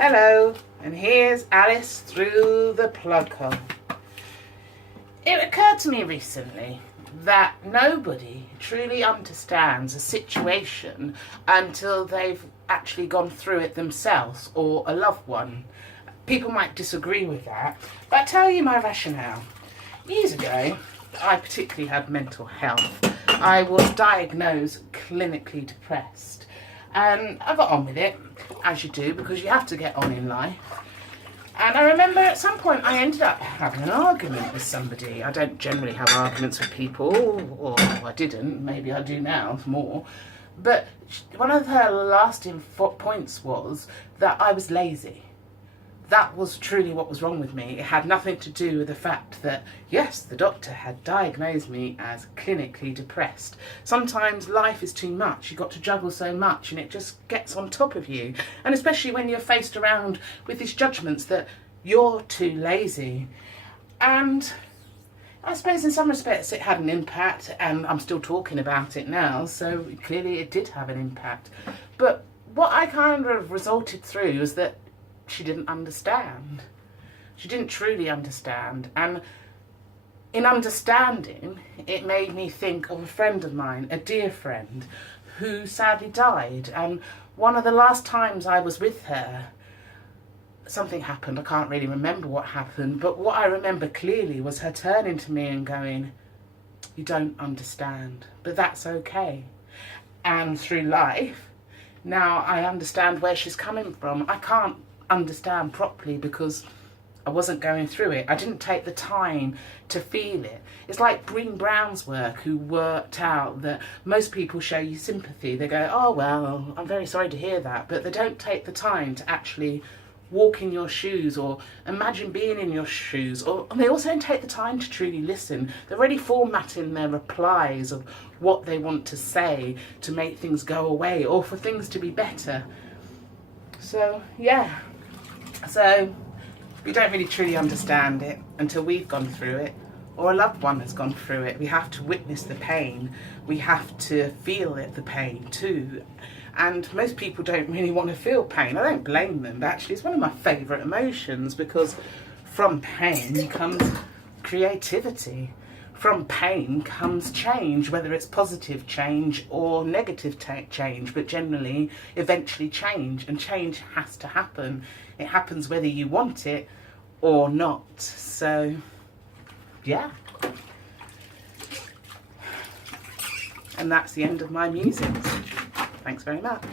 Hello, and here's Alice through the plug hole. It occurred to me recently that nobody truly understands a situation until they've actually gone through it themselves or a loved one. People might disagree with that, but I'll tell you my rationale. Years ago, I particularly had mental health. I was diagnosed clinically depressed, and I got on with it, as you do, because you have to get on in life. And I remember at some point I ended up having an argument with somebody. I don't generally have arguments with people, or I didn't, maybe I do now more. But one of her lasting points was that I was lazy. That was truly what was wrong with me. It had nothing to do with the fact that, yes, the doctor had diagnosed me as clinically depressed. Sometimes life is too much. You've got to juggle so much and it just gets on top of you. And especially when you're faced around with these judgments that you're too lazy. And I suppose in some respects it had an impact, and I'm still talking about it now, so clearly it did have an impact. But what I kind of resulted through was that she didn't understand. She didn't truly understand. And in understanding, it made me think of a friend of mine, a dear friend, who sadly died. And one of the last times I was with her, something happened. I can't really remember what happened, but what I remember clearly was her turning to me and going, "You don't understand, but that's okay." And through life, now I understand where she's coming from. I can't understand properly because I wasn't going through it. I didn't take the time to feel it. It's like Brené Brown's work, who worked out that most people show you sympathy. They go, "Oh well, I'm very sorry to hear that," but they don't take the time to actually walk in your shoes or imagine being in your shoes, and they also don't take the time to truly listen. They're already formatting their replies of what they want to say to make things go away or for things to be better. So yeah, so we don't really truly understand it until we've gone through it or a loved one has gone through it. We have to witness the pain. We have to feel it, the pain too. And most people don't really want to feel pain. I don't blame them. Actually, it's one of my favourite emotions, because from pain comes creativity. From pain comes change, whether it's positive change or negative change, but generally, eventually change. And change has to happen. It happens whether you want it or not. So, yeah. And that's the end of my musings. Thanks very much.